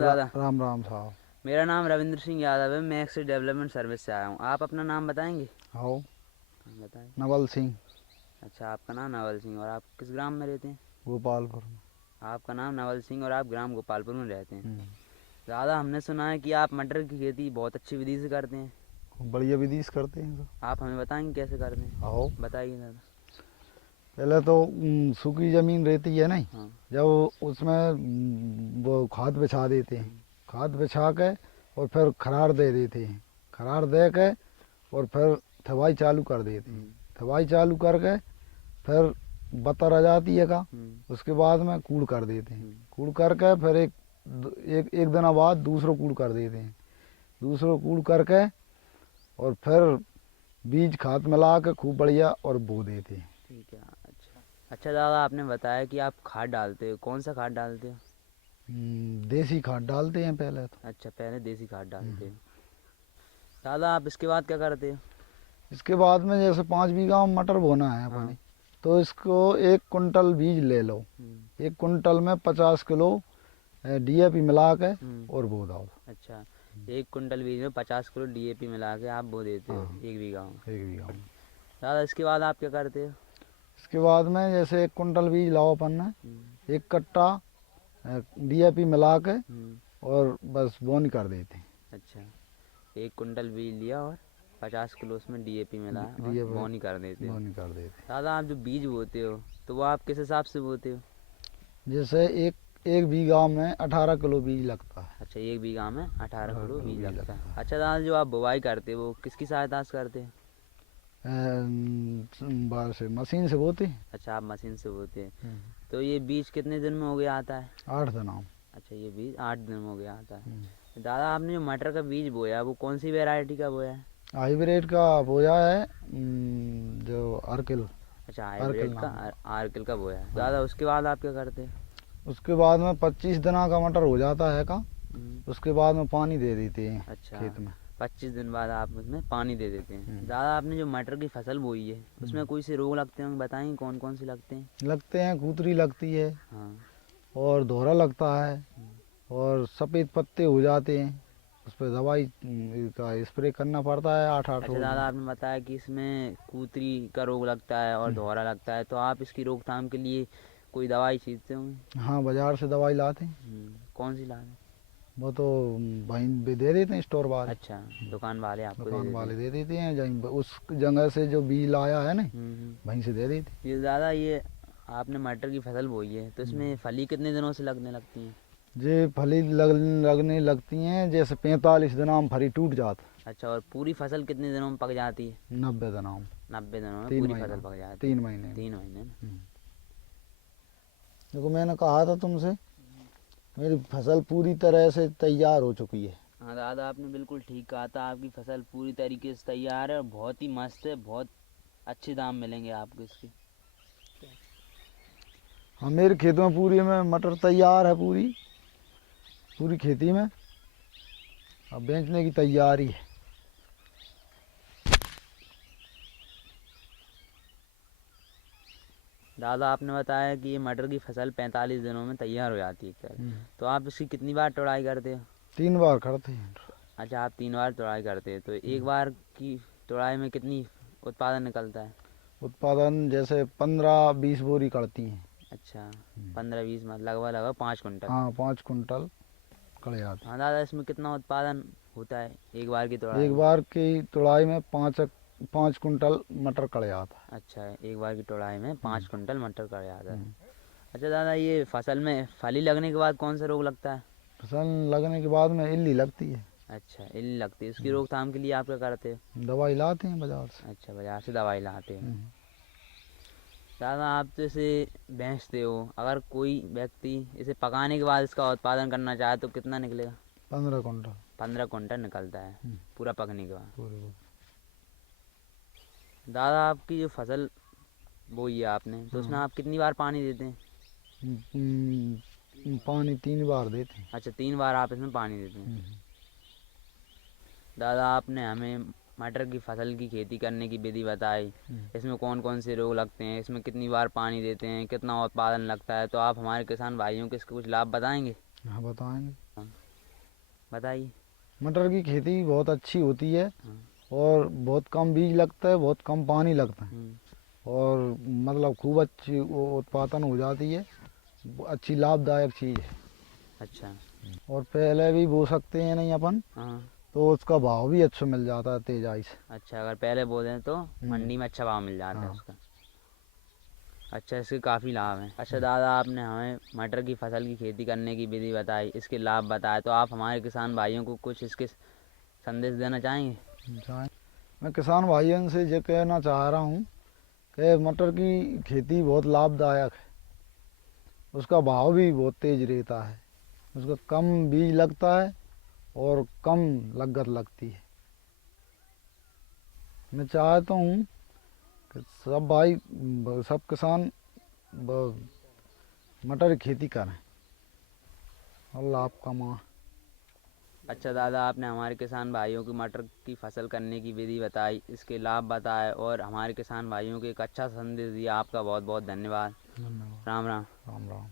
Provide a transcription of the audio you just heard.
राम दादा। राम राम साहब। मेरा नाम रविंद्र सिंह यादव है। मैं एक्सिस डेवलपमेंट सर्विस से आया हूँ। आप अपना नाम बताएंगे? आओ। हाँ, बताएं। नवल सिंह। अच्छा, आपका नाम नवल सिंह और आप किस ग्राम में रहते हैं? गोपालपुर में। आपका नाम नवल सिंह और आप ग्राम गोपालपुर में रहते हैं। हम्म। दादा, हमने सुना है कि आप मटर की खेती बहुत अच्छी विधि से करते हैं। खूब बढ़िया विधि से करते हैं सर। आप हमें बताएंगे कैसे करते हैं? आओ। बताइए दादा। पहले तो सूखी ज़मीन रहती है नहीं, हाँ। जब उसमें वो खाद बिछा देते हैं। खाद बिछा के और फिर खरार दे देते हैं। खरार दे के और फिर थवाई चालू कर देते हैं। थवाई चालू करके फिर बतर आ जाती है का। उसके बाद में कूड़ कर देते हैं। कूड़ करके फिर एक दिन बाद दूसरा कूड़ कर देते हैं। दूसरा कूड़ करके और फिर बीज खाद मिला के खूब बढ़िया और बो देते हैं। ठीक है। अच्छा अच्छा दादा, आपने बताया कि आप खाद डालते हो। कौन सा खाद डालते हो? देसी खाद डालते हैं पहले तो। अच्छा, पहले देसी खाद डालते हो। दादा, आप इसके बाद क्या करते हो? इसके बाद में जैसे 5 बीघा में मटर बोना है हाँ। अपने, तो इसको 1 कुंटल बीज ले लो। 1 कुंटल में 50 किलो DAP मिला के और बो दो। अच्छा, 1 कुंटल बीज में 50 किलो DAP मिला के आप बो देते हो हाँ, 1 बीघा में। 1 बीघा में। दादा, इसके बाद आप क्या करते हो? इसके बाद में जैसे 1 कुंटल बीज लाओ अपन ने, 1 कट्टा DAP मिला के और बस बोनी कर देते हैं। अच्छा, 1 कुंटल बीज लिया और 50 किलो उसमें DAP मिला और DAP बोनी कर देते हो। बोनी कर देते दादा, आप जो बीज बोते हो तो वो आप किस हिसाब से बोते हो? हैं। जैसे एक बीघा में 18 किलो बीज लगता है। अच्छा, 1 बीघा में 18 किलो 18 किलो बीज बीज लगता है। लगता है। अच्छा दादा, जो आप बुवाई करते हो वो किसकी सहायता से करते हैं? बाहर से मशीन से बोते हैं। अच्छा, आप मशीन से बोते हैं। तो ये बीज कितने दिन में हो गया आता है? 8 दिन। अच्छा, ये बीज 8 दिन में हो गया आता है। दादा, आपने जो मटर का बीज बोया वो कौन सी वैरायटी का बोया है? हाइब्रिड का बोया है, जो अर्किल। अच्छा, अर्किल हाइब्रिड का नाम। आर्किल का बोया है। दादा, उसके बाद आप क्या करते हैं? उसके बाद में 25 दिन का मटर हो जाता है का। उसके बाद में पानी दे देते हैं। अच्छा, खेत में 25 दिन बाद आप उसमें पानी दे देते हैं। दादा, आपने जो मटर की फसल बोई है उसमें कोई से रोग लगते हैं? बताएंगे कौन कौन से लगते हैं? लगते हैं। कूतरी लगती है हाँ। और दोहरा लगता है और सफ़ेद पत्ते हो जाते हैं। उस पर दवाई का स्प्रे करना पड़ता है 8-8 अच्छा रोज दादा, में। आपने बताया कि इसमें कूतरी का रोग लगता है और दोहरा लगता है, तो आप इसकी रोकथाम के लिए कोई दवाई छींटते होंगे? हाँ, बाजार से दवाई लाते हैं। कौन सी लाते हैं? वो तो वहीं पे दे देते हैं, स्टोर वाले। अच्छा, दुकान वाले आपको दे दुकान देते वाले हैं। दे देते हैं। जहीं उस जगह से जो बीज लाया है ना, वहीं से दे देते हैं। ये दादा, ये आपने मटर की फसल बोई है तो इसमें फली कितने दिनों से लगने लगती है? जे फली लगने लगती हैं जैसे 45 दिनों में फली टूट जाता है। अच्छा, और पूरी फसल कितने दिनों में पक जाती है? 90 दिनों में। 90 दिनों में 3 पूरी महीना फसल पक जाती है? 3 महीने में। 3 महीने में। देखो, मैंने कहा था तुमसे, मेरी फसल पूरी तरह से तैयार हो चुकी है। हाँ दादा, आपने बिल्कुल ठीक कहा था। आपकी फसल पूरी तरीके से तैयार है और बहुत ही मस्त है। बहुत अच्छे दाम मिलेंगे आपको इसके। हाँ, मेरे खेतों में पूरी में मटर तैयार है, पूरी पूरी खेती में। अब बेचने की तैयारी है। दादा, आपने बताया कि ये मटर की फसल 45 दिनों में तैयार हो जाती है क्या? तो आप इसकी कितनी बार तुड़ाई करते हो? 3 बार करते हैं। अच्छा, आप 3 बार तुड़ाई करते हैं। तो एक बार की तुड़ाई में कितनी उत्पादन निकलता है? उत्पादन जैसे 15-20 बोरी करती हैं। अच्छा, 15-20 मतलब लगभग लगभग 5 कुंटल। हाँ, 5 कुंटल कड़ जाती। हाँ दादा, इसमें कितना उत्पादन होता है एक बार की तुड़ाई एक में? बार की तुड़ाई में 5 कुंटल मटर कड़ जाता है। अच्छा, एक बार की तुड़ाई में 5 कुंटल मटर कर जाता है। अच्छा दादा, ये फसल में फली लगने के बाद कौन सा रोग लगता है? फसल लगने के बाद में इल्ली लगती है। अच्छा, इल्ली लगती है। इसकी रोकथाम के लिए आप क्या करते हो? दवाई लाते हैं बाजार से। अच्छा, बाजार से दवाई लाते हो। दादा, आप तो इसे बेचते हो। अगर कोई व्यक्ति इसे पकाने के बाद इसका उत्पादन करना चाहे तो कितना निकलेगा? 15 कुंटल 15 कुंटल निकलता है पूरा पकने के बाद। पूरे। दादा, आपकी जो फसल बोई है आपने तो उसमें आप कितनी बार पानी देते हैं? पानी 3 बार देते हैं। अच्छा, 3 बार आप इसमें पानी देते हैं। दादा, आपने हमें मटर की फसल की खेती करने की विधि बताई। इसमें कौन कौन से रोग लगते हैं, इसमें कितनी बार पानी देते हैं, कितना उत्पादन लगता है, तो आप हमारे किसान भाइयों को इसके कुछ लाभ बताएंगे? हाँ, बताएंगे। बताइए। मटर की खेती बहुत अच्छी होती है हाँ। और बहुत कम बीज लगता है, बहुत कम पानी लगता है और मतलब खूब अच्छी उत्पादन हो जाती है, अच्छी लाभदायक चीज़ है। अच्छा। और पहले भी बो सकते हैं नहीं अपन, हाँ। तो उसका भाव भी अच्छा मिल जाता है तेजाई से। अच्छा, अगर पहले बो दें तो मंडी में अच्छा भाव मिल जाता है हाँ। उसका। अच्छा, इसके काफ़ी लाभ हैं। अच्छा दादा, आपने हमें मटर की फसल की खेती करने की विधि बताई, इसके लाभ बताए, तो आप हमारे किसान भाइयों को कुछ इसके संदेश देना चाहेंगे? मैं किसान भाइयों से ये कहना चाह रहा हूँ कि मटर की खेती बहुत लाभदायक है, उसका भाव भी बहुत तेज रहता है, उसका कम बीज लगता है और कम लागत लगती है। मैं चाहता हूँ कि सब भाई, सब किसान मटर की खेती करें और लाभ कमाएं। अच्छा दादा, आपने हमारे किसान भाइयों की मटर की फसल करने की विधि बताई, इसके लाभ बताए और हमारे किसान भाइयों को एक अच्छा संदेश दिया। आपका बहुत बहुत धन्यवाद। धन्यवाद। राम राम। राम राम।